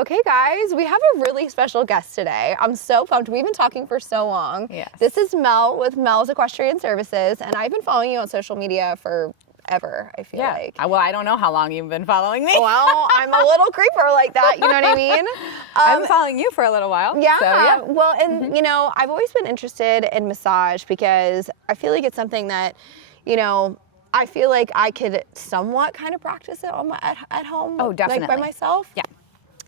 Okay, guys, we have a really special guest today. I'm so pumped. We've been talking for so long. Yes. This is Mel with Mel's Equestrian Services, and I've been following you on social media forever, I feel like. Well, I don't know how long you've been following me. Well, I'm a little creeper like that, you know what I mean? I've been following you for a little while. Yeah. So, yeah. Well, and you know, I've always been interested in massage because I feel like it's something that, you know, I feel like I could somewhat kind of practice it on at home. Oh, definitely. Like by myself. Yeah.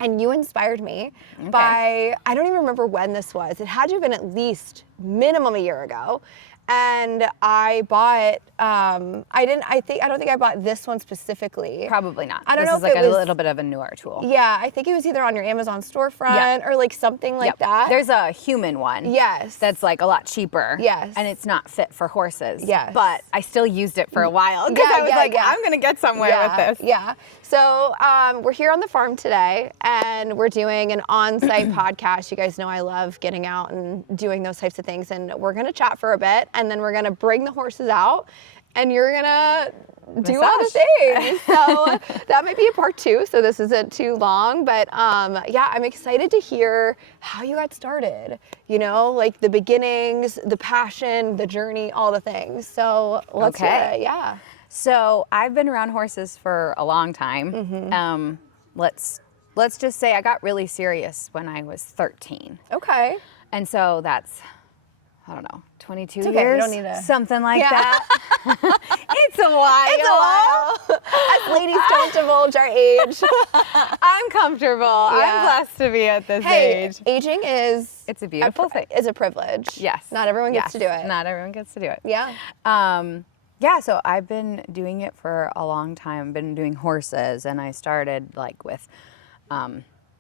And you inspired me by, I don't even remember when this was. It had to have been at least minimum a year ago. And I bought, I don't think I bought this one specifically. Probably not. I don't know This is if like it a was, little bit of a newer tool. Yeah, I think it was either on your Amazon storefront or like something like that. There's a human one. Yes. That's like a lot cheaper. Yes. And it's not fit for horses. Yes. But I still used it for a while because I was I'm going to get somewhere with this. Yeah. So we're here on the farm today and we're doing an on-site podcast. You guys know I love getting out and doing those types of things. And we're going to chat for a bit and then we're going to bring the horses out and you're going to do all the things. So that might be a part 2. So this isn't too long, but yeah, I'm excited to hear how you got started, you know, like the beginnings, the passion, the journey, all the things. So let's hear it. Yeah. So I've been around horses for a long time. Mm-hmm. Let's just say I got really serious when I was 13. Okay. And so that's, I don't know, 22 It's okay, years? you don't need to. Something like that. It's a while. It's a while. As ladies don't divulge our age. I'm comfortable. I'm blessed to be at this age. Aging is... It's a beautiful thing. It's a privilege. Yes. Not everyone gets to do it. Not everyone gets to do it. Yeah. Yeah, so I've been doing it for a long time. I've been doing horses, and I started like with,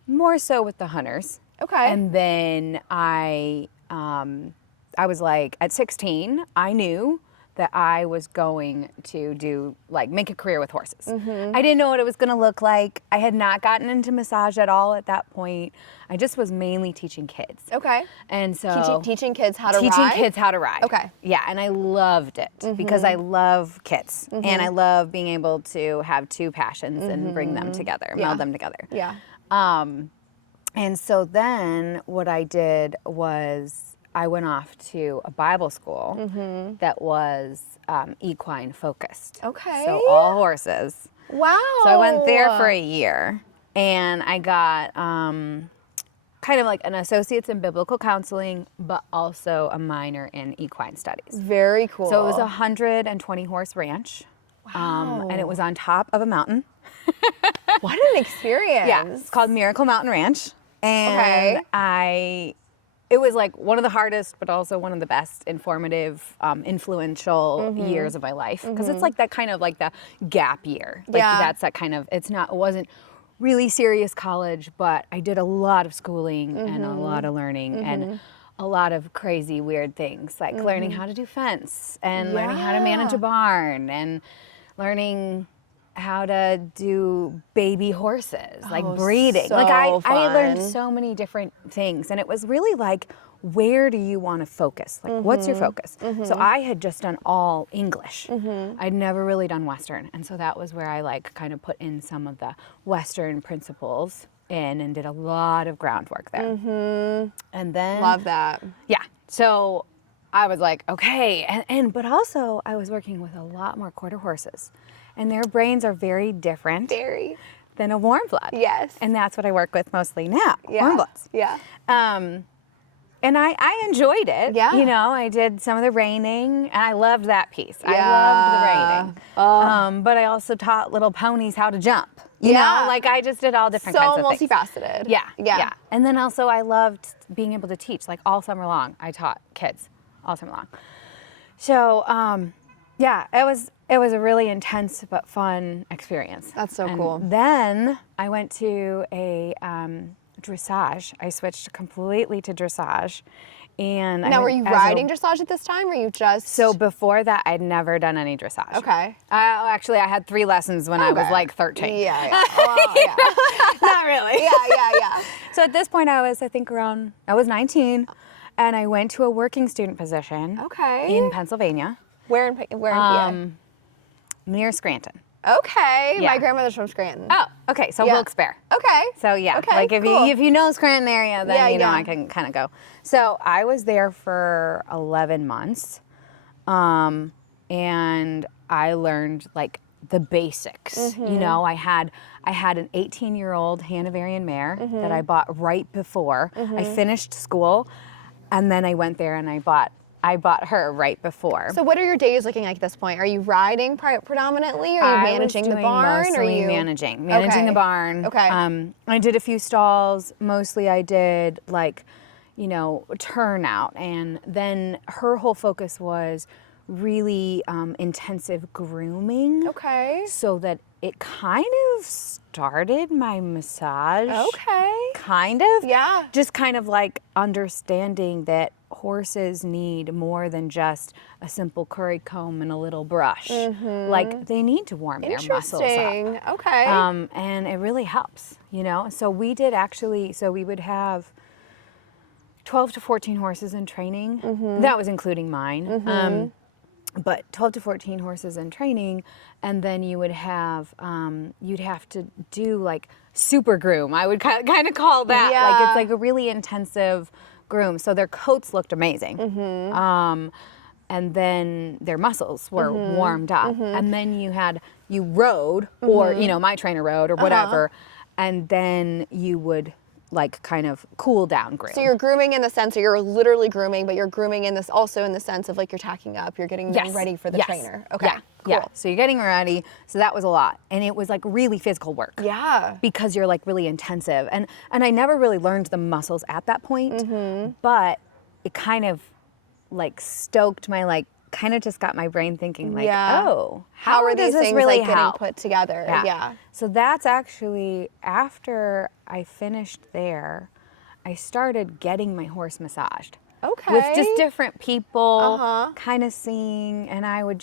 more so with the hunters. Okay. And then I was like, at 16, I knew that I was going to do, like, make a career with horses. I didn't know what it was going to look like. I had not gotten into massage at all at that point. I just was mainly teaching kids. Okay. And so... Teaching kids how to ride? Teaching kids how to ride. Okay. Yeah, and I loved it because I love kids. And I love being able to have two passions and bring them together, meld them together. Yeah. And so then what I did was I went off to a Bible school that was equine focused. Okay. So all horses. Wow. So I went there for a year and I got kind of like an associate's in biblical counseling, but also a minor in equine studies. Very cool. So it was a 120 horse ranch. Wow. And it was on top of a mountain. What an experience. Yeah, it's called Miracle Mountain Ranch. And it was like one of the hardest, but also one of the best informative, influential years of my life. Because it's like that kind of like the gap year. Like that's that kind of, it wasn't really serious college, but I did a lot of schooling and a lot of learning and a lot of crazy weird things, like learning how to do fence and learning how to manage a barn and learning how to do baby horses, like breeding. So like I learned fun. so many different things, and it was really like, where do you want to focus? Like, what's your focus? So I had just done all English. I'd never really done Western, and so that was where I like kind of put in some of the Western principles in and did a lot of groundwork there. And then Love that. yeah, so I was like, okay, but also I was working with a lot more quarter horses. And their brains are very different than a warm blood. Yes. And that's what I work with mostly now, warm bloods. Yeah. And I enjoyed it. Yeah. You know, I did some of the reining, and I loved that piece. I loved the reining. But I also taught little ponies how to jump. You know, like I just did all different kinds of things. So multifaceted. Yeah. And then also I loved being able to teach. Like all summer long, I taught kids all summer long. So, yeah, it was a really intense but fun experience. That's so and cool. Then I went to a dressage. I switched completely to dressage. And Now, were you riding dressage at this time, or you just... So before that, I'd never done any dressage. Okay. Actually, I had 3 lessons when I was like 13. Yeah. Well, yeah. Not really. Yeah. So at this point, I was 19, and I went to a working student position Okay. in Pennsylvania. Where in PA? Near Scranton. Okay. Yeah. My grandmother's from Scranton. Oh, okay. So Yeah. Wilkes-Barre. Okay. So yeah, Okay, like if cool. you know Scranton area, then Yeah, I can kind of go. So I was there for 11 months, and I learned like the basics. I had an 18-year-old Hanoverian mare that I bought right before I finished school, and then I went there and I bought her right before. So what are your days looking like at this point? Are you riding predominantly? Are you managing the barn? Mostly Or are you managing Okay. the barn. Okay. I did a few stalls. Mostly I did like, turnout, and then her whole focus was really intensive grooming. Okay. So that it kind of started my massage. Okay. Kind of. Yeah. Just kind of like understanding that horses need more than just a simple curry comb and a little brush. Like they need to warm their muscles up. Interesting. Okay. And it really helps, So we did we would have 12 to 14 horses in training. That was including mine. But 12 to 14 horses in training, and then you would have, you'd have to do like super groom. I would kind of call that. Yeah. Like it's like a really intensive groom. So their coats looked amazing. And then their muscles were warmed up. And then you rode, or, my trainer rode or whatever, and then you would like kind of cool down groom. So you're grooming in the sense, or you're literally grooming, but you're grooming in this also in the sense of like you're tacking up, you're getting them ready for the trainer. Okay. Yeah. Cool. Yeah. So you're getting ready. So that was a lot. And it was like really physical work. Yeah. Because you're like really intensive. And I never really learned the muscles at that point, but it kind of like stoked my like, kind of just got my brain thinking like, oh, how are these does this things really like help? getting put together? Yeah. So that's actually after I finished there, I started getting my horse massaged. Okay. With just different people, kind of seeing, and I would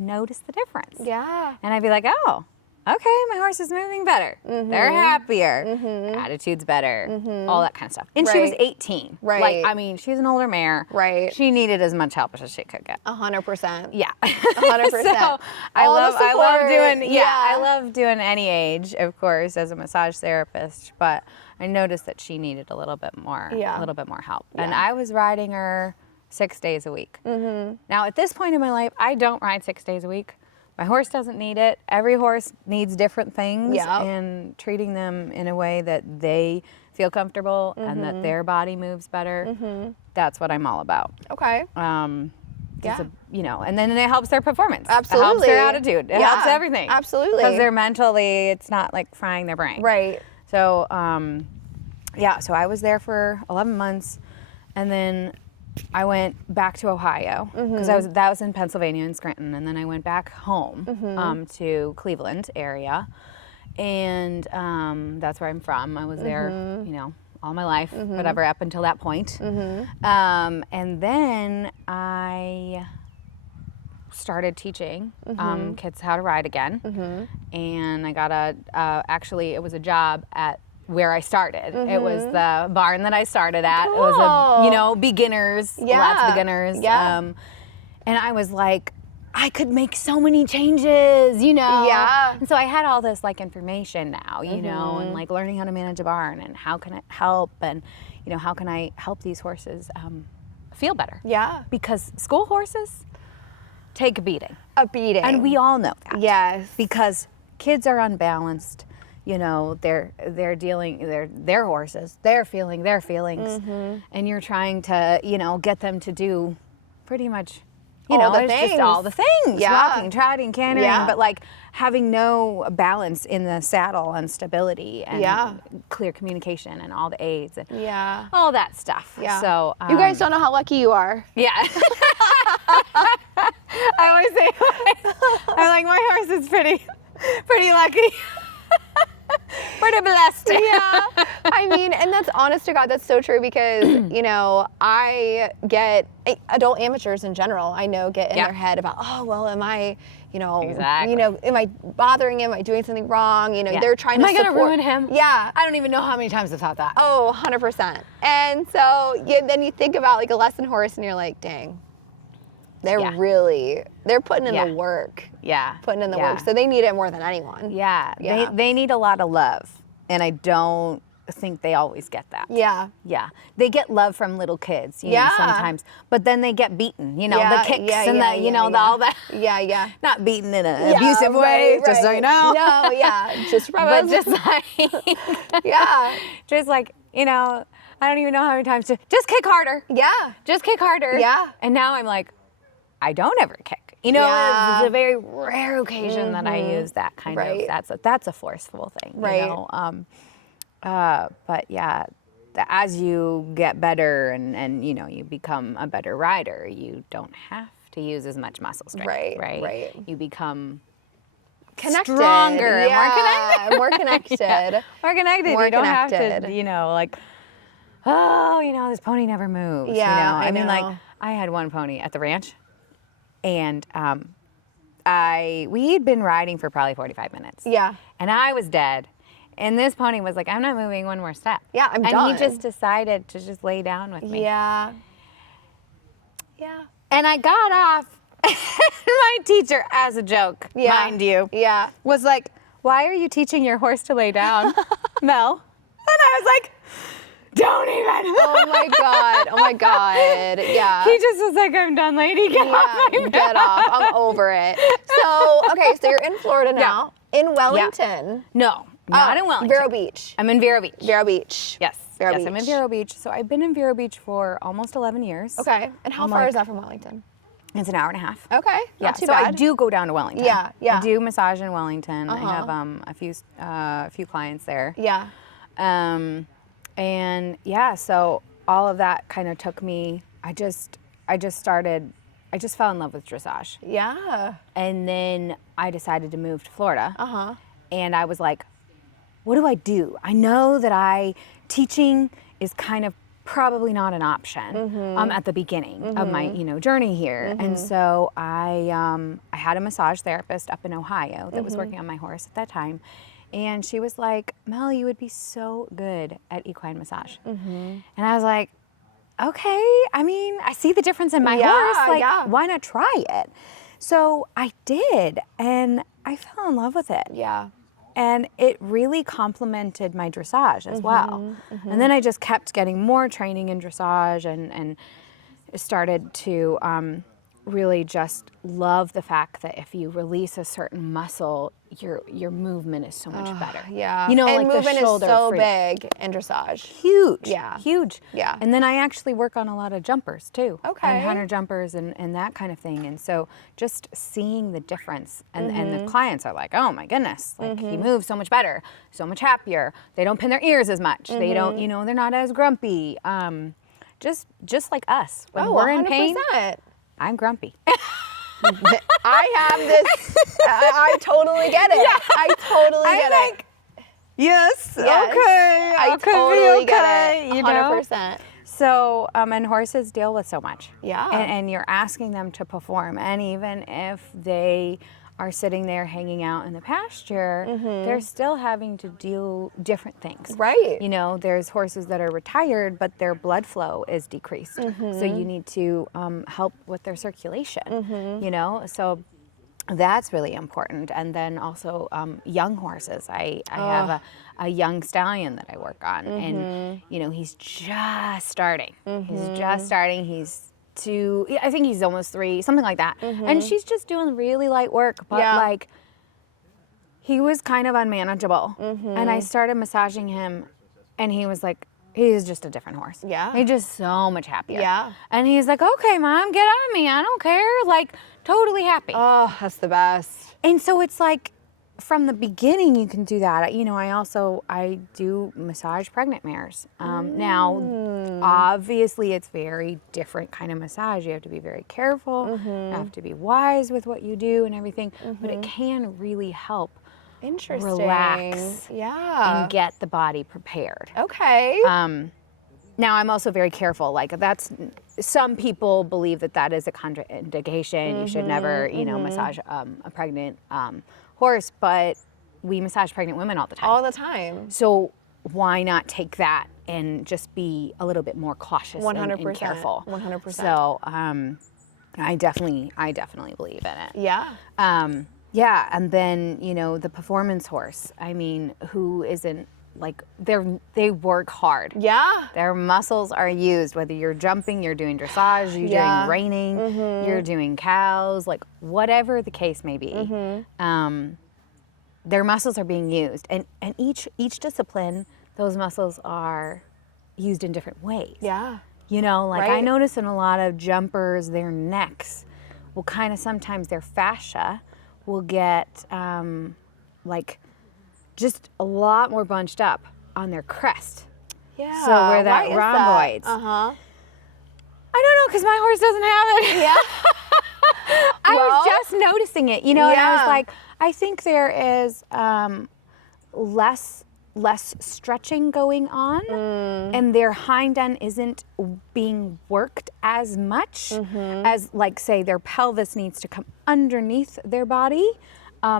notice the difference. Yeah. And I'd be like, oh, okay, my horse is moving better. They're happier. Attitude's better. All that kind of stuff. And she was 18. Right. Like, I mean, she's an older mare. Right. She needed as much help as she could get. 100%. Yeah. 100%. So I All the love support. doing, I love doing any age, of course, as a massage therapist, but I noticed that she needed a little bit more help. And I was riding her 6 days a week. Now, at this point in my life, I don't ride 6 days a week. My horse doesn't need it. Every horse needs different things, and treating them in a way that they feel comfortable and that their body moves better. That's what I'm all about. Okay. And then it helps their performance. Absolutely. It helps their attitude. It helps everything. Absolutely. Because they're mentally, it's not like frying their brain. Right. So, so I was there for 11 months, and then I went back to Ohio because that was in Pennsylvania in Scranton, and then I went back home to Cleveland area, and that's where I'm from. I was there, all my life, whatever, up until that point. And then I started teaching kids how to ride again, and I got actually it was a job at where I started. It was the barn that I started at. Cool. It was beginners, lots of beginners. Yeah. And I was like, I could make so many changes, Yeah. And so I had all this like information now, and like learning how to manage a barn and how can I help, and how can I help these horses feel better? Yeah. Because school horses take a beating. A beating. And we all know that. Yes. Because kids are unbalanced. They're dealing, their horses, they're feeling their feelings, and you're trying to, get them to do pretty much, all the it's things. just all the things, Yeah. walking, trotting, cantering, but like having no balance in the saddle and stability and clear communication and all the aids and all that stuff. Yeah. So you guys don't know how lucky you are. Yeah. I always say, I'm like, my horse is pretty lucky. Pretty blessed. Yeah. I mean, and that's honest to God, that's so true because, I get adult amateurs in general, I know get in their head about, oh, well, am I, Exactly. Am I bothering him? Am I doing something wrong? They're trying to Am I going to support- ruin him? Yeah. I don't even know how many times I've thought that. Oh, 100%. And so then you think about like a lesson horse and you're like, dang, They're putting in the work. Yeah. Putting in the work. So they need it more than anyone. Yeah. They need a lot of love. And I don't think they always get that. Yeah. Yeah. They get love from little kids, you know, sometimes. But then they get beaten, you know, the kicks and the, you know, all that. Yeah. Not beaten in an abusive way, just so you know. No, just but just like, just like, you know, I don't even know how many times to just kick harder. Yeah. Just kick harder. Yeah. And now I'm like, I don't ever kick. You know, it's a very rare occasion that I use that kind of, that's a forceful thing, you know. But yeah, as you get better and, you know, you become a better rider, you don't have to use as much muscle strength, right? You become connected. Stronger, more connected. More connected. You don't have to, you know, like, oh, you know, this pony never moves. Yeah, you know? I mean, know. like, I had one pony at the ranch, and we had been riding for probably 45 minutes. Yeah. And I was dead. And this pony was like, I'm not moving one more step. Yeah, I'm done. And he just decided to just lay down with me. Yeah. And I got off. My teacher, as a joke, mind you, was like, why are you teaching your horse to lay down, Mel? And I was like, don't even. Oh my God. Yeah. He just was like, I'm done, lady. Get off my back. Get off. I'm over it. So, okay, so you're in Florida now. In Wellington. No, not in Wellington. Vero Beach. I'm in Vero Beach. Vero Beach. Yes. Vero Beach. I'm in Vero Beach. So I've been in Vero Beach for almost 11 years. Okay. And how far is that from Wellington? It's an hour and a half. Okay. Not too so bad. I do go down to Wellington. Yeah. I do massage in Wellington. I have a few clients there. Yeah. And yeah, so all of that kind of took me. I just fell in love with dressage. Yeah. And then I decided to move to Florida. And I was like, what do I do? I know that teaching is kind of probably not an option at the beginning of my, you know, journey here. And so I had a massage therapist up in Ohio that was working on my horse at that time. And she was like, Mel, you would be so good at equine massage. And I was like, okay, I mean, I see the difference in my horse. Like, why not try it? So I did, and I fell in love with it. Yeah. And it really complemented my dressage as well. And then I just kept getting more training in dressage and started to really just love the fact that if you release a certain muscle, your movement is so much better. Yeah. You know, and like movement the shoulder is so freedom. big in dressage. Huge. Yeah. Huge. Yeah. And then I actually work on a lot of jumpers too. Okay. And hunter jumpers and that kind of thing. And so just seeing the difference and the clients are like, oh my goodness, like he moves so much better, so much happier. They don't pin their ears as much. They don't, you know, they're not as grumpy. Just like us. When we're in pain, I'm grumpy. I have this. I totally get it. Yeah. I totally get it. Yes. Okay. I totally get it. 100%. You know? So, and horses deal with so much. Yeah. And you're asking them to perform. And even if they are sitting there hanging out in the pasture, they're still having to do different things. Right. You know, there's horses that are retired, but their blood flow is decreased. So you need to help with their circulation, you know? So that's really important. And then also young horses. I have a young stallion that I work on, and, you know, he's just starting. He's just starting. I think he's almost 3, something like that. And she's just doing really light work, but like, he was kind of unmanageable. And I started massaging him, and he was like, he's just a different horse. Yeah. He's just so much happier. Yeah. And he's like, okay, Mom, get on me. I don't care. Like, totally happy. Oh, that's the best. And so it's like, from the beginning, you can do that. You know, I do massage pregnant mares. Now, obviously, it's very different kind of massage. You have to be very careful. You have to be wise with what you do and everything. But it can really help relax and get the body prepared. Okay. Now, I'm also very careful. Like, some people believe that is a contraindication. You should never, you know, massage a pregnant horse, but we massage pregnant women all the time. All the time. So why not take that and just be a little bit more cautious 100%, and careful? 100%. So I definitely believe in it. Yeah. Yeah, and then, you know, the performance horse. I mean, who isn't, like, they work hard. Yeah. Their muscles are used, whether you're jumping, you're doing dressage, you're doing reining, you're doing cows, like whatever the case may be. Their muscles are being used, and each discipline, those muscles are used in different ways. Yeah. You know, like I Right. notice in a lot of jumpers, their necks will kind of, sometimes their fascia will get like just a lot more bunched up on their crest. Yeah. So where that Why is rhomboids. Uh-huh. I don't know, because my horse doesn't have it. Yeah. I was just noticing it, you know, and I was Yeah. like, I think there is less stretching going on, and their hind end isn't being worked as much as, like, say, their pelvis needs to come underneath their body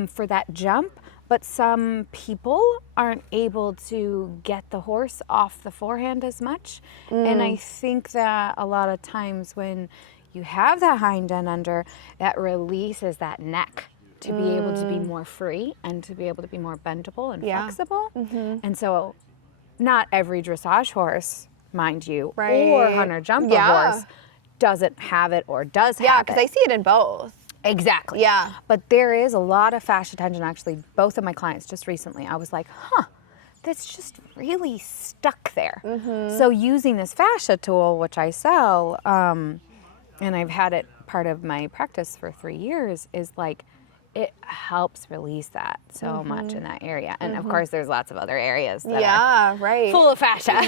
for that jump. But some people aren't able to get the horse off the forehand as much. And I think that a lot of times when you have that hind end under, that releases that neck to be able to be more free and to be able to be more bendable and flexible. And so not every dressage horse, mind you, or hunter jumper horse doesn't have it or does have it. Yeah, because I see it in both. Exactly. Yeah. But there is a lot of fascia tension. Actually, both of my clients just recently, I was like, that's just really stuck there. So using this fascia tool, which I sell, and I've had it part of my practice for 3 years, is like, it helps release that so much in that area. And of course, there's lots of other areas that are full of fascia.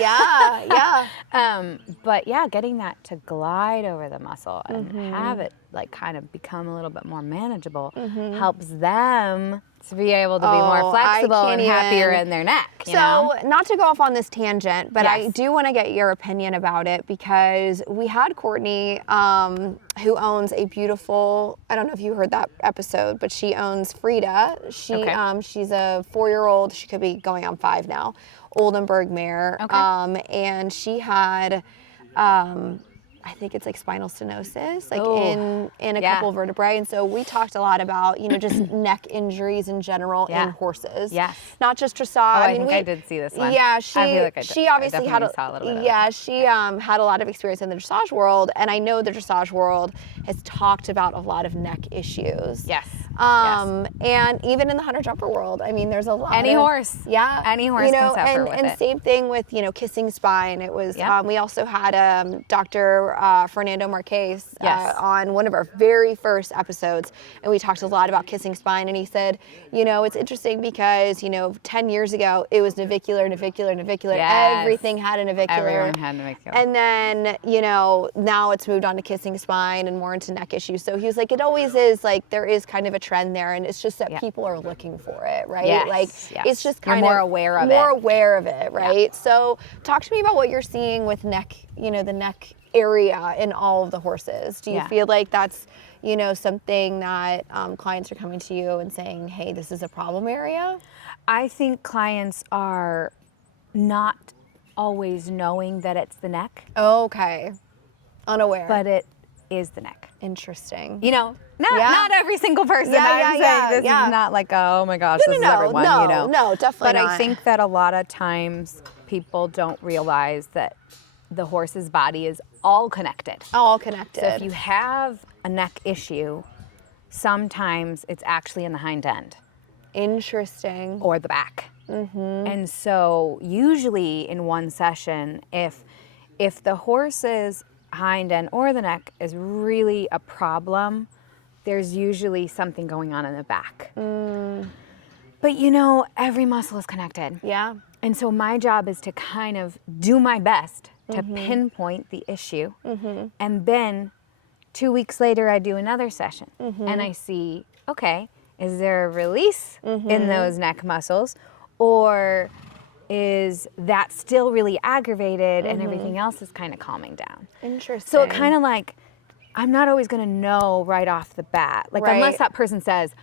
But yeah, getting that to glide over the muscle and have it like kind of become a little bit more manageable helps them to be able to be more flexible and happier in their neck. You know? Not to go off on this tangent, but I do want to get your opinion about it, because we had Courtney, who owns a beautiful, I don't know if you heard that episode, but she owns Frida. She's a 4-year-old, she could be going on 5 now, Oldenburg mare. And she had, I think it's like spinal stenosis, like in a couple of vertebrae. And so we talked a lot about, you know, just neck injuries in general in horses. Not just dressage. I think I did see this one. Yeah, I feel like she obviously had she had a lot of experience in the dressage world, and I know the dressage world has talked about a lot of neck issues. And even in the hunter jumper world, I mean, there's a lot. Any horse you know, can suffer with and it. same thing with, you know, kissing spine. It was we also had Dr. Fernando Marquez on one of our very first episodes, and we talked a lot about kissing spine, and he said, you know, it's interesting because, you know, 10 years ago it was navicular. Everything had a navicular. Everyone had a navicular. And then, you know, now it's moved on to kissing spine and more into neck issues. So he was like, it always is, like, there is kind of a trend there, and it's just that people are looking for it, right? It's just kind of more aware of it, right? So talk to me about what you're seeing with neck, you know, the neck area in all of the horses. Do you feel like that's, you know, something that clients are coming to you and saying, hey, this is a problem area? I think clients are not always knowing that it's the neck. Okay. Unaware. But it is the neck. Interesting. You know, not every single person. I'm saying this is not like, oh my gosh, this is everyone, you know. No, definitely not. But I think that a lot of times people don't realize that the horse's body is all connected. All connected. So if you have a neck issue, sometimes it's actually in the hind end. Interesting. Or the back. And so usually in one session, if the horse's hind end or the neck is really a problem, there's usually something going on in the back. But you know, every muscle is connected. Yeah. And so my job is to kind of do my best to pinpoint the issue. And then 2 weeks later, I do another session. And I see, okay, is there a release in those neck muscles? Or is that still really aggravated and everything else is kind of calming down? Interesting. So it kind of like, I'm not always going to know right off the bat. Like, unless that person says,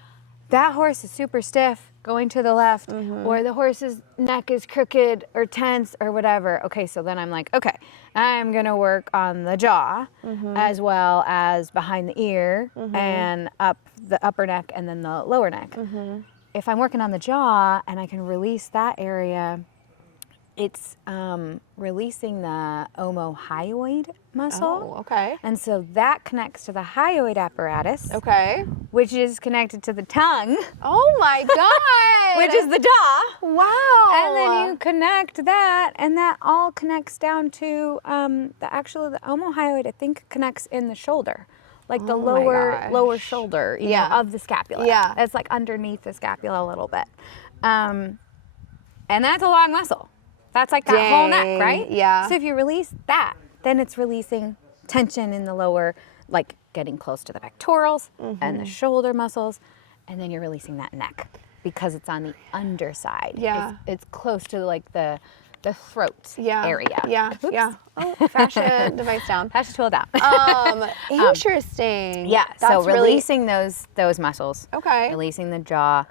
that horse is super stiff, going to the left, or the horse's neck is crooked or tense or whatever. Okay, so then I'm like, okay, I'm gonna work on the jaw as well as behind the ear and up the upper neck and then the lower neck. If I'm working on the jaw and I can release that area, it's releasing the omohyoid muscle. Oh, okay. And so that connects to the hyoid apparatus. Okay. Which is connected to the tongue. Oh my God. Which is the jaw. Wow. And then you connect that, and that all connects down to the omohyoid, I think, connects in the shoulder. Like the lower shoulder, you know, of the scapula. Yeah. It's like underneath the scapula a little bit. And that's a long muscle. That's like that whole neck, right? Yeah. So if you release that, then it's releasing tension in the lower, like getting close to the pectorals and the shoulder muscles, and then you're releasing that neck because it's on the underside. Yeah. It's close to like the throat area. Yeah. Oops. Yeah. Oh, fascia device down. Fascia tool down. Interesting. Yeah. That's So releasing those muscles. Okay. Releasing the jaw.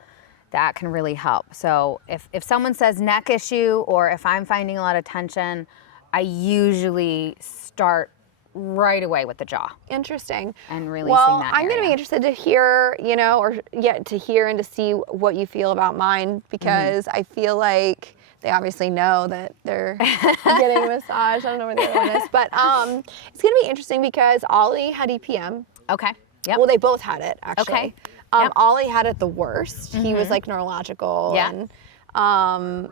That can really help. So if someone says neck issue, or if I'm finding a lot of tension, I usually start right away with the jaw. Interesting. And releasing that I'm going to be area. interested to hear, to hear and to see what you feel about mine, because I feel like they obviously know that they're getting a massage. I don't know where the other one is, but it's going to be interesting because Ollie had EPM. Okay. Yep. Well, they both had it, actually. Okay. Ollie had it the worst. He was like neurological. Yeah. And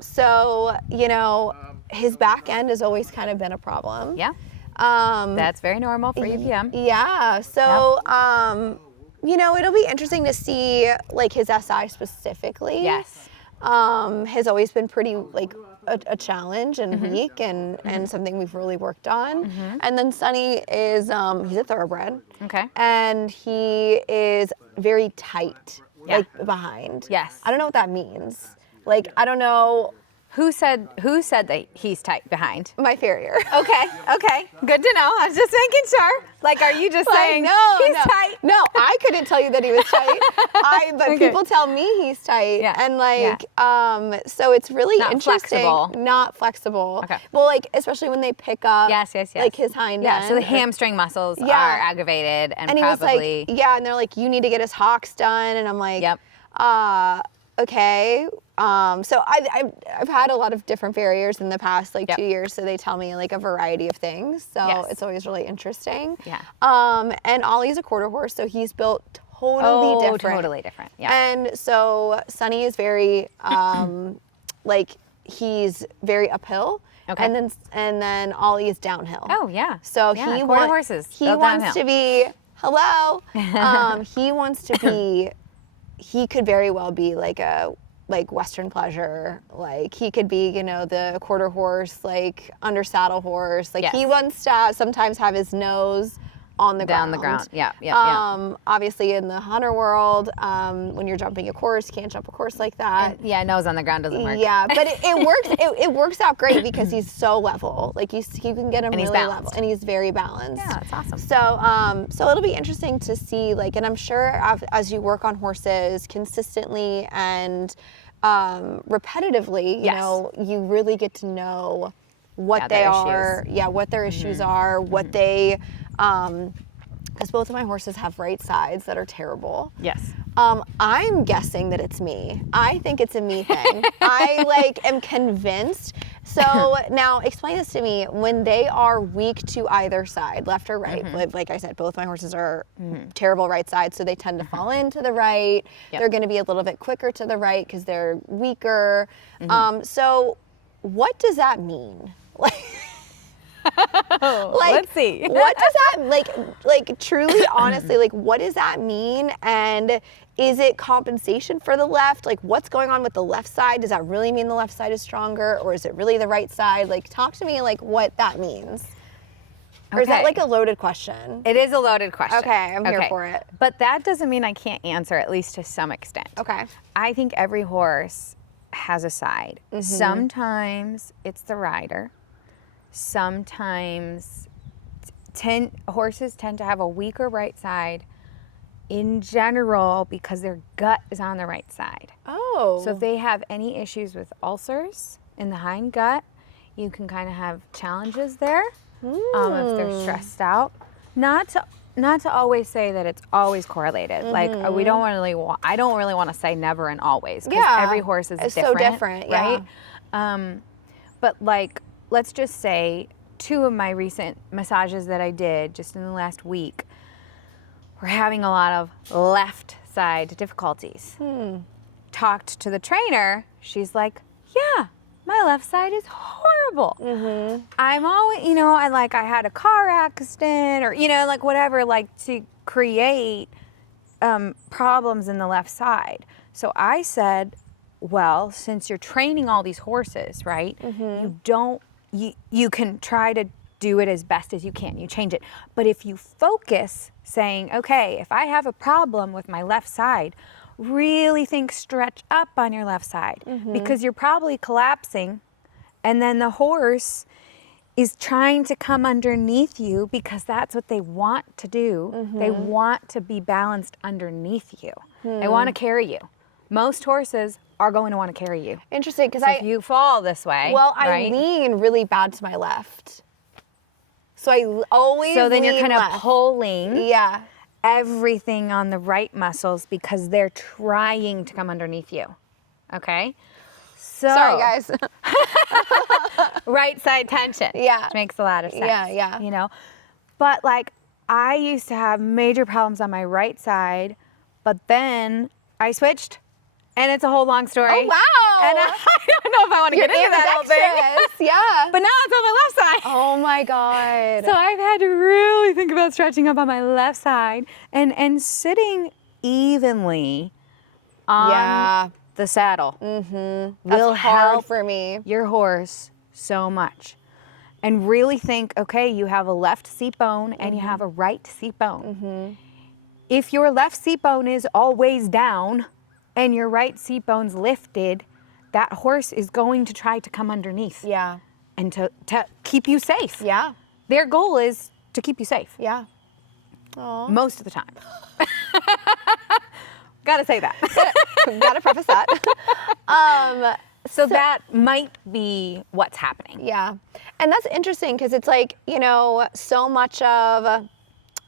so, his back end has always kind of been a problem. Yeah. That's very normal for EPM. Yeah. So, it'll be interesting to see like his SI specifically. Yes. Has always been pretty like a challenge and weak and something we've really worked on. And then Sonny is he's a thoroughbred. Okay. And he is very tight, like behind. Yes. I don't know what that means. Like, I don't know. Who said that he's tight behind? My farrier. Okay. Good to know. I was just making sure. Like, are you just saying he's tight? No, I couldn't tell you that he was tight. But people tell me he's tight. Yeah. And so it's really Not interesting. flexible. Not flexible. Okay. Well, like, especially when they pick up. Yes. Like his hind end. So the hamstring muscles are aggravated and he probably. was like, and they're like, you need to get his hocks done. And I'm like, okay. So I've had a lot of different farriers in the past 2 years, so they tell me like a variety of things. So it's always really interesting. Yeah. And Ollie's a quarter horse, so he's built totally different. Totally different. Yeah. And so Sonny is very like he's very uphill. Okay. And then Ollie is downhill. Oh yeah. So yeah, he quarter horses. He Go wants downhill. to be he wants to be. He could very well be like a Western pleasure. Like he could be, the quarter horse, like under saddle horse. Like he wants to sometimes have his nose on the ground. Down the ground. Yeah. Obviously in the hunter world, when you're jumping a course, you can't jump a course like that. And, nose on the ground doesn't work. Yeah, but it works. It works out great because he's so level. Like you can get him And he's really balanced. level, and he's very balanced. Yeah, that's awesome. So it'll be interesting to see, like, and I'm sure as you work on horses consistently and repetitively, you really get to know what they are, what their issues are, what they, because both of my horses have right sides that are terrible. Yes. I'm guessing that it's me. I think it's a me thing. I am convinced. So now explain this to me. When they are weak to either side, left or right, like I said, both my horses are terrible right sides, so they tend to fall into the right. Yep. They're going to be a little bit quicker to the right because they're weaker. So what does that mean? Let's see. What does that like truly honestly, like what does that mean? And is it compensation for the left? Like what's going on with the left side? Does that really mean the left side is stronger, or is it really the right side? Like talk to me like what that means. Or is that like a loaded question? It is a loaded question. Okay, I'm here for it. But that doesn't mean I can't answer, at least to some extent. Okay. I think every horse has a side. Sometimes it's the rider. Sometimes horses tend to have a weaker right side in general, because their gut is on the right side. Oh. So if they have any issues with ulcers in the hind gut, you can kind of have challenges there. If they're stressed out. Not to always say that it's always correlated. Like I don't really want to say never and always, because every horse is it's different. so different, right? But like, let's just say 2 of my recent massages that I did just in the last week were having a lot of left side difficulties. Talked to the trainer. She's like, yeah, my left side is horrible. I'm always, I had a car accident or, like whatever, like to create problems in the left side. So I said, well, since you're training all these horses, right, you can try to do it as best as you can. You change it. But if you focus saying, okay, if I have a problem with my left side, really think stretch up on your left side, because you're probably collapsing, and then the horse is trying to come underneath you because that's what they want to do. They want to be balanced underneath you. They want to carry you. Most horses are going to want to carry you. Interesting, because if you fall this way, well, right? I lean really bad to my left. So I always So then you're lean kind of left. pulling Yeah. everything on the right muscles because they're trying to come underneath you. Okay? So Sorry, guys. right side tension. Yeah. Which makes a lot of sense. Yeah. But like, I used to have major problems on my right side, but then I switched, and it's a whole long story. Oh, wow. And I don't know if I want to get into that whole thing. Yeah. But now it's on my left side. Oh my God. So I've had to really think about stretching up on my left side and sitting evenly on the saddle. That's will hard help for me. your horse so much. And really think, okay, you have a left seat bone and you have a right seat bone. If your left seat bone is always down and your right seat bone's lifted, that horse is going to try to come underneath. Yeah. And to keep you safe. Yeah. Their goal is to keep you safe. Yeah. Aw. Most of the time. Gotta say that. Gotta preface that. So that might be what's happening. Yeah. And that's interesting because it's like, so much of,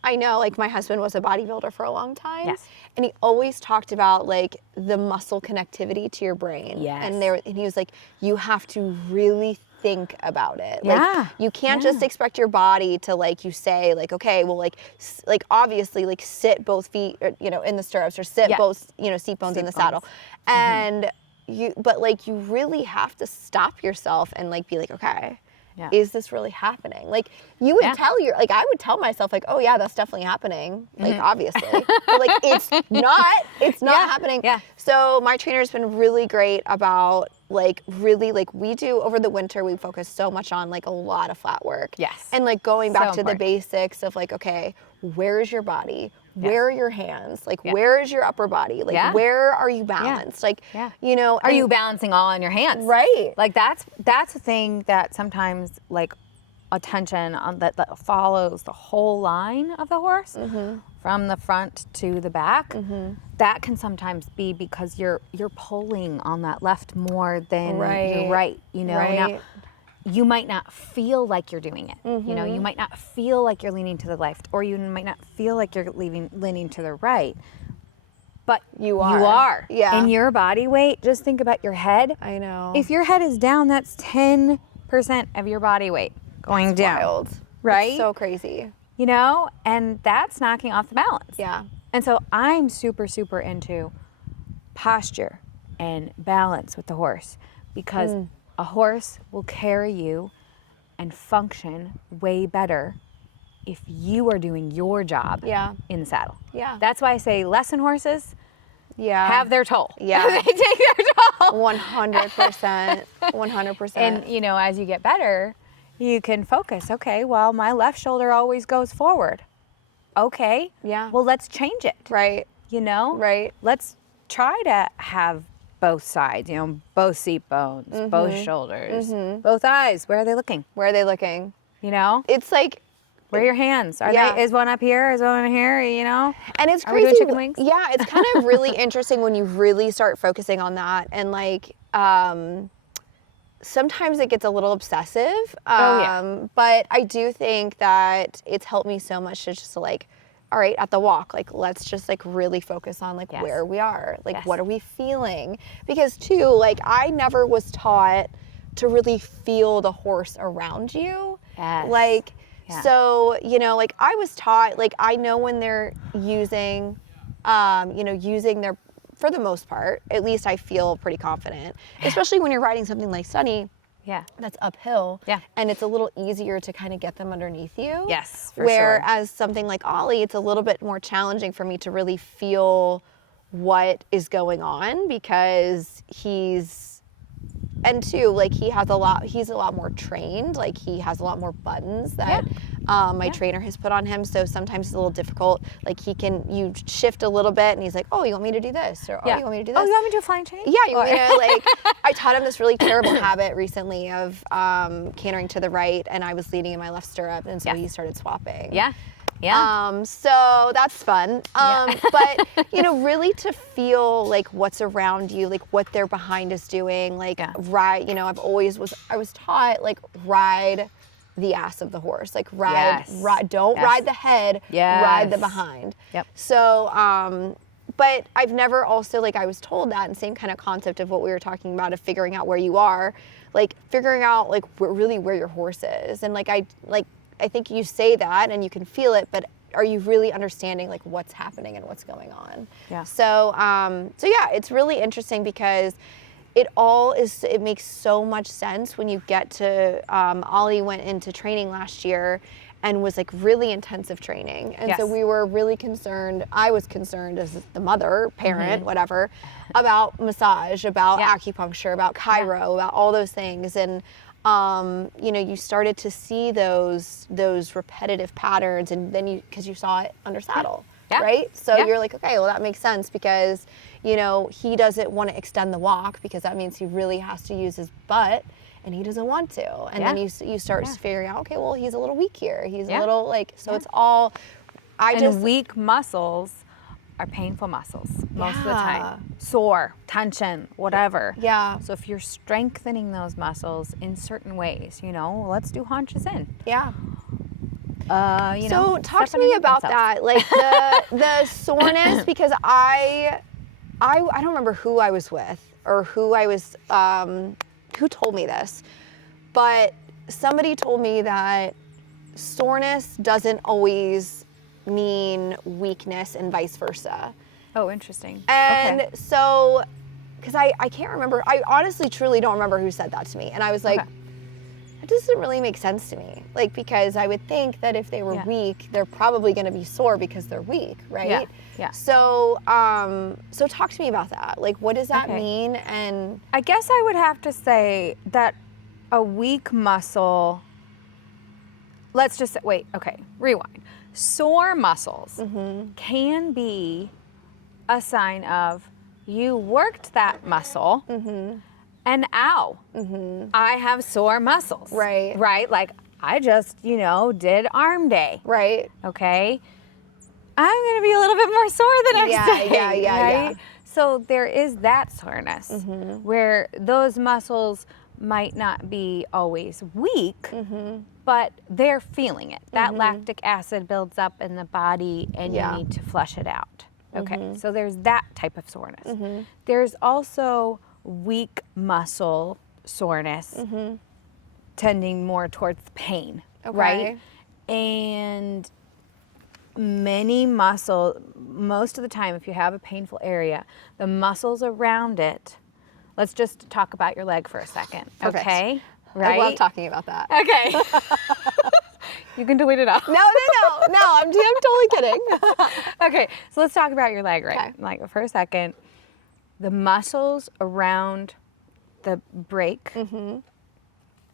I know like my husband was a bodybuilder for a long time. Yes. And he always talked about like the muscle connectivity to your brain. Yes. And he was like, you have to really think about it. Yeah. Like you can't just expect your body to like, you say like, okay, well like obviously like sit both feet, or, in the stirrups, or sit both, seat bones in the saddle. And but like you really have to stop yourself and like be like, okay, is this really happening? Like you would I would tell myself like, oh yeah, that's definitely happening. Like obviously, but like it's not happening. Yeah. So my trainer's been really great about like really like we do over the winter, we focus so much on like a lot of flat work. Yes. And like going back to important. the basics of like, okay, where is your body? Where are your hands? Like, where is your upper body? Like, where are you balanced? Like, Are you balancing all on your hands? Right. Like that's a thing that sometimes like attention on that follows the whole line of the horse from the front to the back. That can sometimes be because you're pulling on that left more than your right. Now, you might not feel like you're doing it. You might not feel like you're leaning to the left, or you might not feel like you're leaning to the right. But you are. You are. Yeah. And your body weight, just think about your head. I know. If your head is down, that's 10% of your body weight going down. Wild. Right? It's so crazy. And that's knocking off the balance. Yeah. And so I'm super, super into posture and balance with the horse, because a horse will carry you and function way better if you are doing your job in the saddle. Yeah. That's why I say lesson horses have their toll. Yeah. They take their toll. 100%. 100%. And, as you get better, you can focus. Okay, well, my left shoulder always goes forward. Okay. Yeah. Well, let's change it. Right. Right. Let's try to have both sides, both seat bones, both shoulders, both eyes. Where are they looking? Where are they looking? You know? It's like Where are your hands? Is one up here? Is one here? You know? And it's Are we crazy. doing chicken wings? Yeah, it's kind of really interesting when you really start focusing on that. And like, sometimes it gets a little obsessive. But I do think that it's helped me so much to just like, all right, at the walk, like, let's just like really focus on like where we are. Like, what are we feeling? Because too, like, I never was taught to really feel the horse around you. Yes. Like, so, you know, like I was taught, like, I know when they're using, using their, for the most part, at least I feel pretty confident, especially when you're riding something like Sunny. Yeah. That's uphill. Yeah. And it's a little easier to kind of get them underneath you. Yes, for Whereas something like Ollie, it's a little bit more challenging for me to really feel what is going on because and two, like he's a lot more trained. Like he has a lot more buttons that my trainer has put on him. So sometimes it's a little difficult. Like you shift a little bit and he's like, oh, you want me to do this? Or, oh, you want me to do this? Oh, you want me to do a flying chain? Yeah, you want me to, like, I taught him this really terrible habit recently of cantering to the right and I was leading in my left stirrup and so he started swapping. Yeah. Yeah. So that's fun. But, you know, really to feel like what's around you, like what their behind is doing, like ride, you know, I was taught like ride the ass of the horse, like ride, don't ride the head, ride the behind. Yep. So, but I've never also, like I was told that, and same kind of concept of what we were talking about of figuring out where you are, like figuring out like really where your horse is. And I think you say that and you can feel it, but are you really understanding like what's happening and what's going on? Yeah. So yeah, it's really interesting because it makes so much sense when you get to, Ollie went into training last year and was like really intensive training. And so we were really concerned, I was concerned as the mother, parent, whatever, about massage, about acupuncture, about chiro, about all those things. And you know, you started to see those repetitive patterns, and then because you saw it under saddle, right? So you're like, okay, well that makes sense because, you know, he doesn't want to extend the walk because that means he really has to use his butt, and he doesn't want to. And then you start figuring out, okay, well he's a little weak here. He's a little like, so it's all. Weak muscles are painful muscles most of the time. Sore, tension, whatever. Yeah. So if you're strengthening those muscles in certain ways, you know, let's do haunches in. Yeah. So talk to me about that, like the soreness, because I don't remember who I was with or who told me this, but somebody told me that soreness doesn't always mean weakness and vice versa. Oh, interesting. And so, because I can't remember, I honestly truly don't remember who said that to me. And I was like, that doesn't really make sense to me. Like, because I would think that if they were weak, they're probably going to be sore because they're weak, right? Yeah. So, so talk to me about that. Like, what does that mean? And I guess I would have to say that a weak muscle, let's just say, rewind. Sore muscles can be a sign of you worked that muscle and ow, I have sore muscles. Right. Right? Like I just, did arm day. Right. Okay. I'm going to be a little bit more sore the next day. Yeah. So there is that soreness where those muscles might not be always weak, but they're feeling it. That lactic acid builds up in the body and you need to flush it out. Okay, so there's that type of soreness. There's also weak muscle soreness tending more towards pain, right? And most of the time, if you have a painful area, the muscles around it, let's just talk about your leg for a second, okay? Right? I love talking about that. Okay. You can delete it out. No, I'm totally kidding. Okay, so let's talk about your leg, right? Okay. Like for a second, the muscles around the break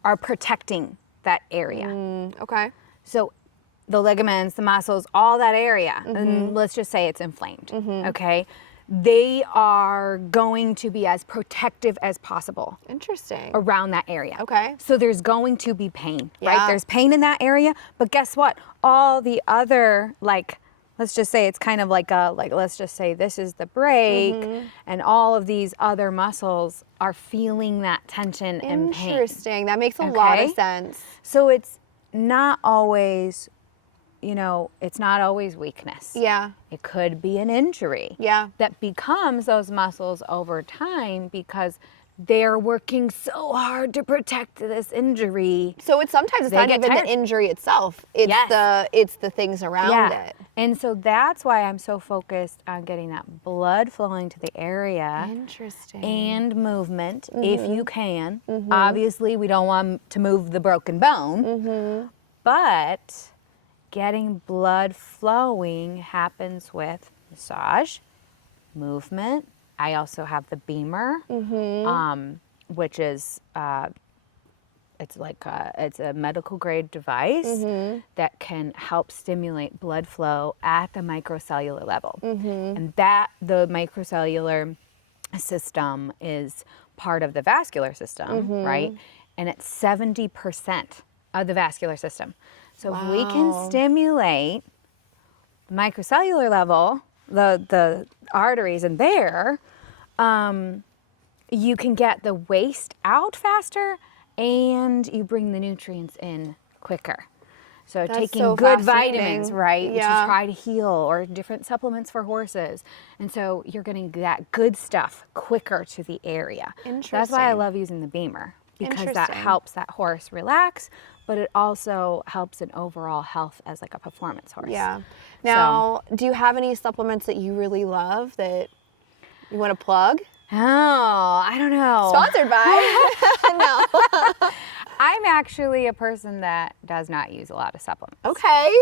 are protecting that area. Okay. So the ligaments, the muscles, all that area, and let's just say it's inflamed, okay? they are going to be as protective as possible. Interesting. Around that area. Okay. So there's going to be pain, Yeah. right? There's pain in that area, but guess what? All the other, like, let's just say it's kind of like let's just say this is the break, and all of these other muscles are feeling that tension and pain. Interesting. That makes a lot of sense. So it's not always, it's not always weakness. Yeah. It could be an injury. Yeah. That becomes those muscles over time because they're working so hard to protect this injury. So it's sometimes it's They not get even tired. the injury itself. It's it's the things around it. And so that's why I'm so focused on getting that blood flowing to the area. Interesting. And movement, if you can. Obviously, we don't want to move the broken bone, but getting blood flowing happens with massage, movement. I also have the Beamer, which is it's a medical grade device that can help stimulate blood flow at the microcellular level, and that the microcellular system is part of the vascular system, right? And it's 70% of the vascular system. So if we can stimulate the microcellular level, the arteries in there, you can get the waste out faster and you bring the nutrients in quicker. So taking so good fascinating. vitamins, right, Yeah. to try to heal, or different supplements for horses. And so you're getting that good stuff quicker to the area. That's why I Interesting. love using the Beamer, because that Interesting. helps that horse relax, but it also helps in overall health as like a performance horse. Yeah. Now, do you have any supplements that you really love that you want to plug? Oh, I don't know. Sponsored by? No. I'm actually a person that does not use a lot of supplements. Okay.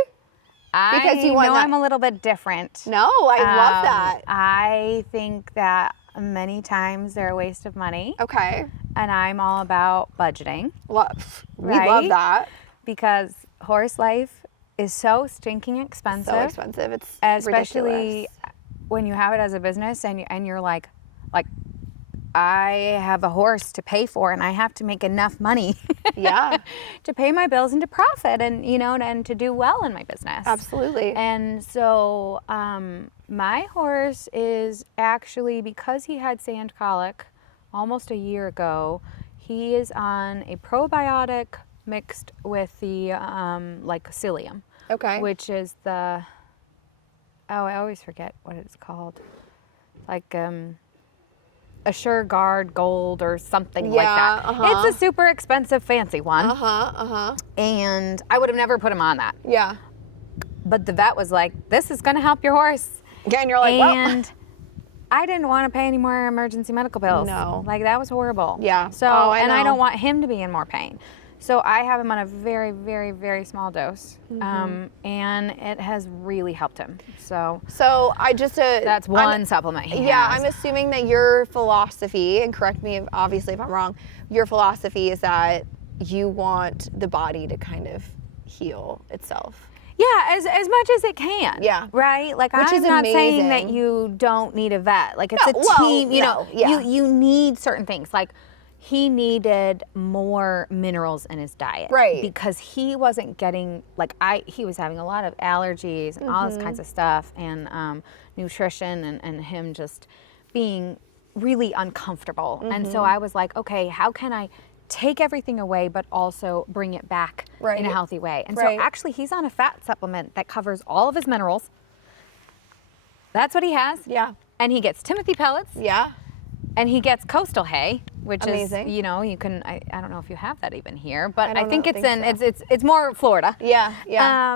Because you want that- I'm a little bit different. No, I love that. I think that many times they're a waste of money. Okay. And I'm all about budgeting. We love Right? that. Because horse life is so stinking expensive. So expensive. It's Especially ridiculous. when you have it as a business and you're like, I have a horse to pay for and I have to make enough money Yeah. to pay my bills and to profit and, and to do well in my business. Absolutely. And so my horse is actually, because he had sand colic almost a year ago, he is on a probiotic mixed with the psyllium. Okay. Which is I always forget what it's called. Like Assure Guard Gold or something like that. It's a super expensive fancy one. And I would have never put him on that. Yeah. But the vet was like, this is going to help your horse. Yeah, and you're like, And I didn't want to pay any more emergency medical bills. No. Like, that was horrible. Yeah. So, Oh, I and I know. don't want him to be in more pain. So I have him on a very, very, very small dose. And it has really helped him. So I just that's one supplement he Yeah, has. I'm assuming that your philosophy, and correct me obviously if I'm wrong, your philosophy is that you want the body to kind of heal itself. Yeah, as much as it can. Yeah. Right? Like, Which I'm is not saying that amazing. you don't need a vet. Like, it's No, a well, team, no, yeah. you need certain things. Like, he needed more minerals in his diet. Right. Because he wasn't getting, he was having a lot of allergies and all this kinds of stuff, and nutrition, and him just being really uncomfortable. And so I was like, okay, how can I take everything away but also bring it back in a healthy way? And so actually he's on a fat supplement that covers all of his minerals. That's what he has. Yeah. And he gets Timothy pellets. Yeah. And he gets coastal hay, which Amazing. is, you can, I don't know if you have that even here, but I don't think know. it's Think so. it's more Florida. Yeah. Yeah.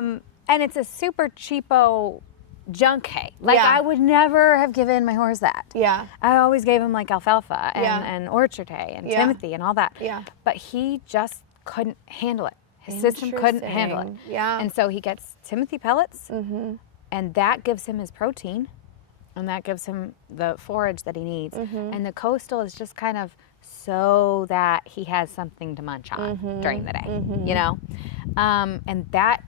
And it's a super cheapo junk hay. Like, Yeah. I would never have given my horse that. Yeah. I always gave him like alfalfa and, Yeah. and orchard hay and Yeah. Timothy and all that. Yeah. But he just couldn't handle it. His system couldn't handle it. Interesting. Yeah. And so he gets Timothy pellets, and that gives him his protein, and that gives him the forage that he needs. And the coastal is just kind of so that he has something to munch on during the day, And that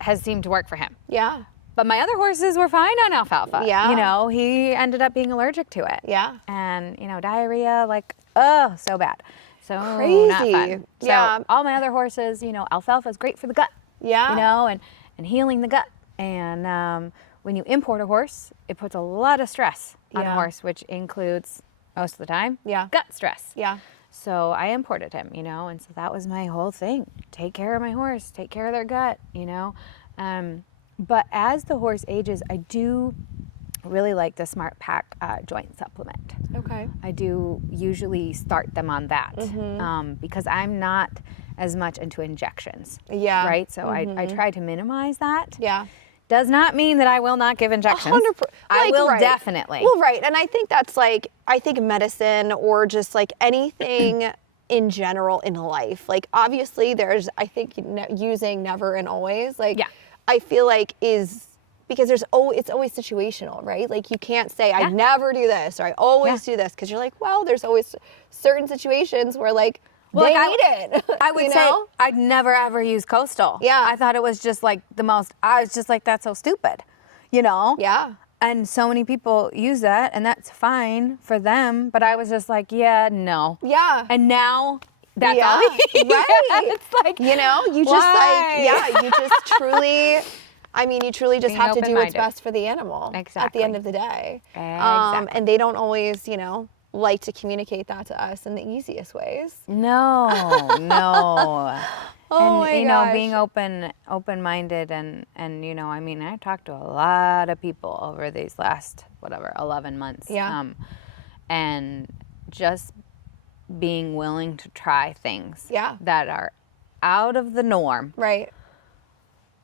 has seemed to work for him. Yeah. But my other horses were fine on alfalfa. Yeah. You know, he ended up being allergic to it. Yeah. And, you know, diarrhea, like, oh, so bad. So Crazy. not fun. So Yeah. all my other horses, you know, alfalfa is great for the gut. Yeah. You know, and healing the gut. And when you import a horse, it puts a lot of stress on a horse, which includes, most of the time, gut stress. Yeah. So I imported him, you know, and so that was my whole thing. Take care of my horse, take care of their gut, you know. But as the horse ages, I do really like the Smart Pack joint supplement. Okay. I do usually start them on that because I'm not as much into injections. Yeah. Right? So I try to minimize that. Yeah. Does not mean that I will not give injections. 100%. I will right. definitely. Well, right. And I think that's like, I think medicine or just like anything in general in life, like obviously there's, I think using never and always, like I feel like is, because it's always situational, right? Like you can't say I never do this or I always do this, because you're like, well, there's always certain situations where like, they need it. I would say I'd never ever use Coastal. Yeah. I thought it was just like I was just like, that's so stupid, you know? Yeah. And so many people use that, and that's fine for them, but I was just like, yeah, no. Yeah. And now that's all I eat. Right. It's like, you know, you just you just truly, I mean, you truly just have to do what's best for the animal at the end of the day. Exactly. And they don't always, you know, like to communicate that to us in the easiest ways. No. Oh and my you gosh. know, being open-minded and you know, I mean, I talked to a lot of people over these last 11 months. Yeah. And just being willing to try things that are out of the norm. Right.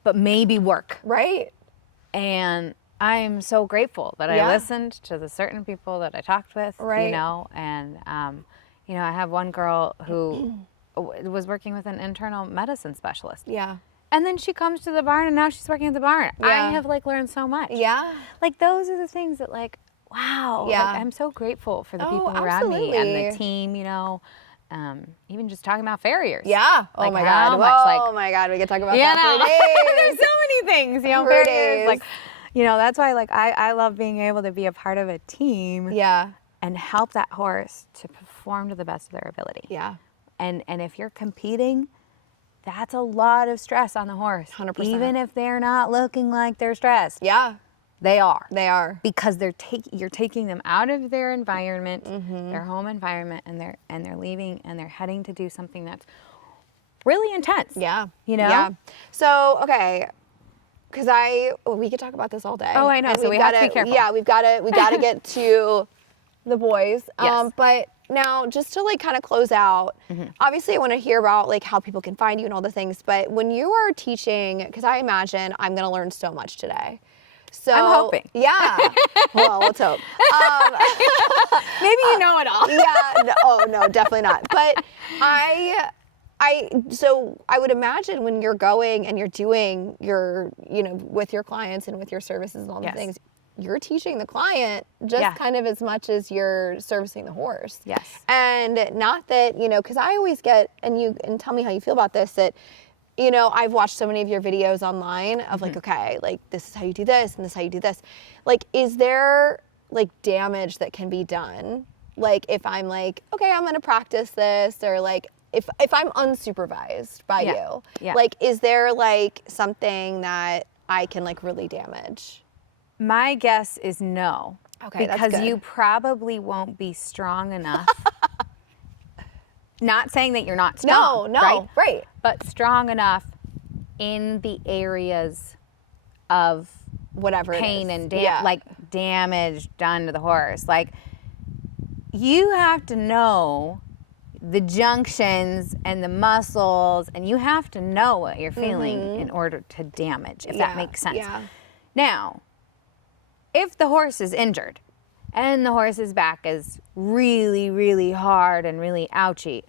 But maybe work. Right. And I'm so grateful that I listened to the certain people that I talked with, you know, and, you know, I have one girl who was working with an internal medicine specialist. Yeah. And then she comes to the barn and now she's working at the barn. Yeah. I have like learned so much. Yeah. Like those are the things that like, wow. Yeah. Like, I'm so grateful for the people around me and the team, you know. Even just talking about farriers. Yeah. Oh like my God. Oh my God. We could talk about that for days. There's so many things, you know, For farriers. days. Like, you know, that's why like I love being able to be a part of a team. Yeah. And help that horse to perform to the best of their ability. Yeah. And if you're competing, that's a lot of stress on the horse. 100%. Even if they're not looking like they're stressed. Yeah. They are. They are. Because you're taking them out of their environment, their home environment, and they're leaving and they're heading to do something that's really intense. Yeah. You know? Yeah. So, okay. Because we could talk about this all day. Oh, I know. And So we have to be careful. Yeah, we got to get to the boys. Yes. But now, just to like kind of close out, obviously I want to hear about like how people can find you and all the things. But when you are teaching, because I imagine I'm going to learn so much today. So I'm hoping. Yeah. Well, let's hope. Maybe you know it all. Yeah. No, no, definitely not. But so I would imagine when you're going and you're doing your, you know, with your clients and with your services and all the things, you're teaching the client just kind of as much as you're servicing the horse. Yes. And not that, you know, because I always get, and tell me how you feel about this, that, you know, I've watched so many of your videos online of like, okay, like this is how you do this and this is how you do this. Like, is there like damage that can be done? Like if I'm like, okay, I'm going to practice this, or like, if I'm unsupervised by you, like, is there like something that I can like really damage? My guess is no. Okay, that's because good. you probably won't be strong enough. Not saying that you're not strong. No, right. But strong enough in the areas of Whatever pain it is. and like damage done to the horse. Like you have to know the junctions and the muscles, and you have to know what you're feeling in order to damage, if that makes sense. Yeah. Now, if the horse is injured and the horse's back is really, really hard and really ouchy,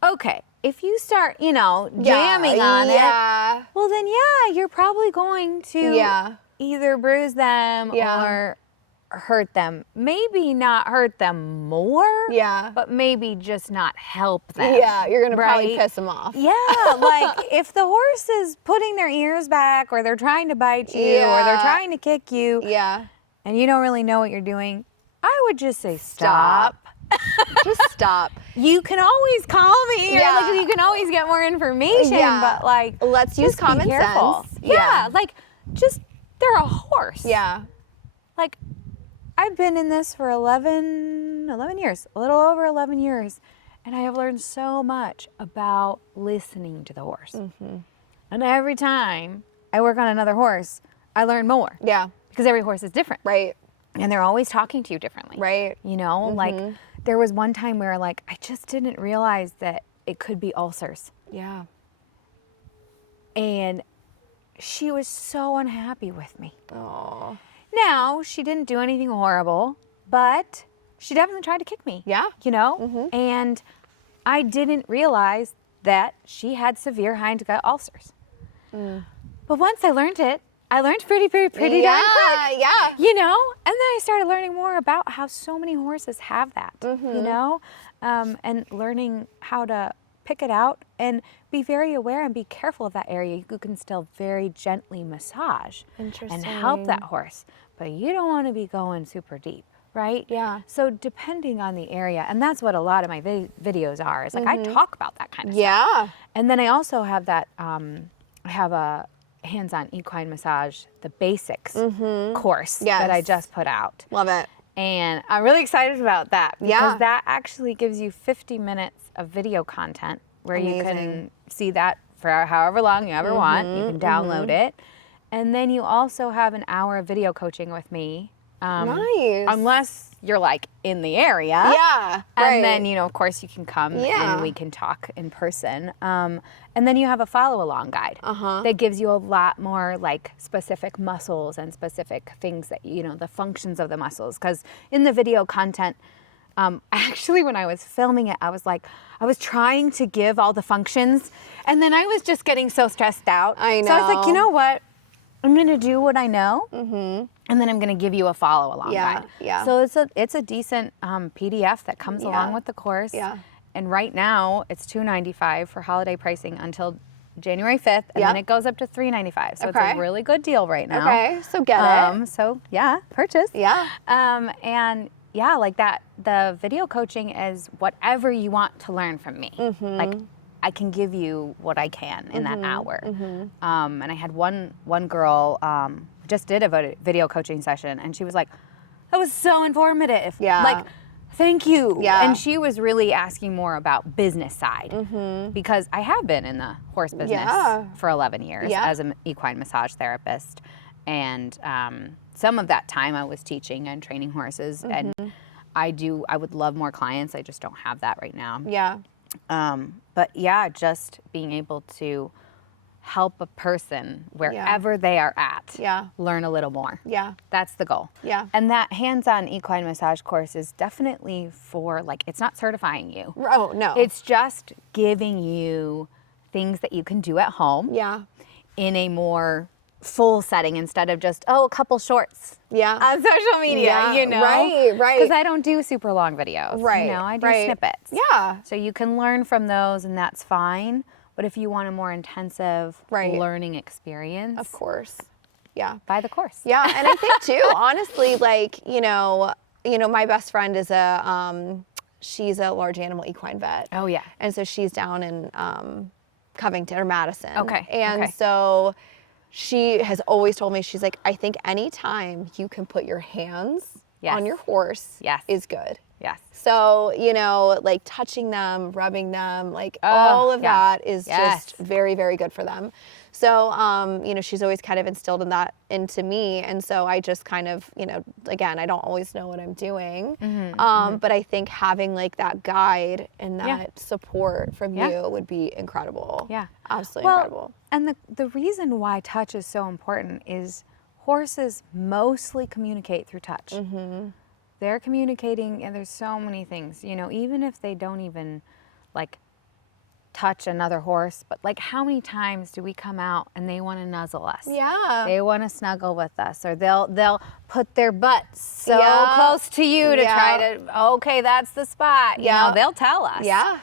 okay, if you start, you know, jamming on it, well then you're probably going to either bruise them hurt them. Maybe not hurt them more. Yeah. But maybe just not help them. Yeah, you're going to probably right? piss them off. Yeah, like if the horse is putting their ears back or they're trying to bite you or they're trying to kick you and you don't really know what you're doing, I would just say stop. Just stop. You can always call me or like you can always get more information, but like let's use common sense. Yeah, like just they're a horse. Yeah. Like I've been in this for 11 years, a little over 11 years, and I have learned so much about listening to the horse. And every time I work on another horse, I learn more. Yeah. Because every horse is different. Right. And they're always talking to you differently. Right. You know, like there was one time where like I just didn't realize that it could be ulcers. Yeah. And she was so unhappy with me. Oh. Now, she didn't do anything horrible, but she definitely tried to kick me. Yeah. You know? And I didn't realize that she had severe hindgut ulcers. But once I learned it, I learned pretty darn quick. Yeah. You know? And then I started learning more about how so many horses have that, you know? And learning how to pick it out and be very aware and be careful of that area. You can still very gently massage and help that horse, but you don't want to be going super deep, right? Yeah. So depending on the area, and that's what a lot of my videos are, is like I talk about that kind of stuff. Yeah. And then I also have that, I have a hands-on equine massage, the basics course that I just put out. Love it. And I'm really excited about that because that actually gives you 50 minutes of video content where you can see that for however long you ever want. You can download it. And then you also have an hour of video coaching with me. Nice. Unless you're like in the area. Yeah. And then, you know, of course you can come and we can talk in person. And then you have a follow along guide that gives you a lot more like specific muscles and specific things that, you know, the functions of the muscles. Because in the video content, actually when I was filming it, I was trying to give all the functions and then I was just getting so stressed out. I know. So I was like, you know what? I'm going to do what I know. And then I'm going to give you a follow along guide. Yeah. So it's a decent PDF that comes along with the course. Yeah. And right now it's $295 for holiday pricing until January 5th, and then it goes up to $395. So it's a really good deal right now. Okay, so get it. So yeah, purchase. Yeah. And yeah, like that, the video coaching is whatever you want to learn from me. Like I can give you what I can in that hour. And I had one girl just did a video coaching session, and she was like, "That was so informative." Yeah. Like, thank you. Yeah. And she was really asking more about business side because I have been in the horse business for 11 years as an equine massage therapist, and some of that time I was teaching and training horses, and I would love more clients. I just don't have that right now. Yeah. But yeah, just being able to help a person wherever they are at learn a little more. Yeah. That's the goal. Yeah. And that hands-on equine massage course is definitely for, like, it's not certifying you. Oh, no. It's just giving you things that you can do at home Yeah. in a more full setting instead of just, a couple shorts Yeah. on social media, you know? Right. Because I don't do super long videos. Right. You know, I do right. snippets. Yeah. So you can learn from those, and that's fine. But if you want a more intensive learning experience, Of course. Yeah. buy the course. Yeah, and I think too, honestly, like, you know, my best friend is she's a large animal equine vet. Oh yeah. And so she's down in Covington or Madison. Okay, And okay. so she has always told me, she's like, I think anytime you can put your hands on your horse is good. Yes. So, you know, like touching them, rubbing them, like all of that is just very, very good for them. So, you know, she's always kind of instilled in that into me. And so I just kind of, you know, again, I don't always know what I'm doing. But I think having like that guide and that support from you would be incredible. Yeah. Absolutely incredible. And the reason why touch is so important is horses mostly communicate through touch. They're communicating, and there's so many things, you know, even if they don't even like touch another horse, but like how many times do we come out and they want to nuzzle us? Yeah. They want to snuggle with us, or they'll put their butts so close to you to try to, okay, that's the spot. You know, they'll tell us. Yeah.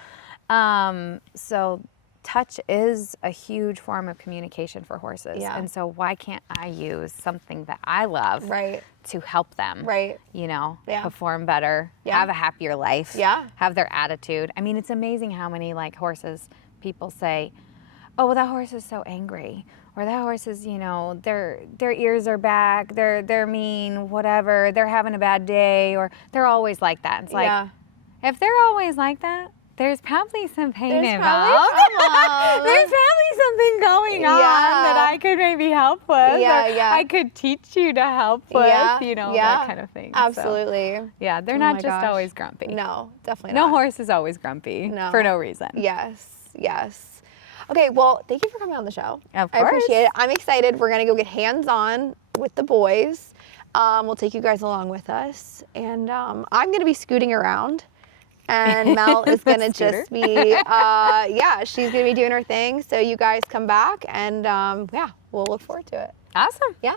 So touch is a huge form of communication for horses. Yeah. And so why can't I use something that I love to help them, you know, perform better, have a happier life, have their attitude. I mean, it's amazing how many like horses people say, oh, well, that horse is so angry, or that horse is, you know, their ears are back, they're mean, whatever, they're having a bad day, or they're always like that. It's like, if they're always like that, there's probably some pain involved. There's probably something going on that I could maybe help with. I could teach you to help with, you know, that kind of thing. Absolutely. So, yeah, they're not just always grumpy. No, definitely not. No horse is always grumpy for no reason. Yes, yes. Okay, well, thank you for coming on the show. Of course. I appreciate it. I'm excited. We're going to go get hands-on with the boys. We'll take you guys along with us. And I'm going to be scooting around. And Mel is going to just be, she's going to be doing her thing. So you guys come back and, we'll look forward to it. Awesome. Yeah.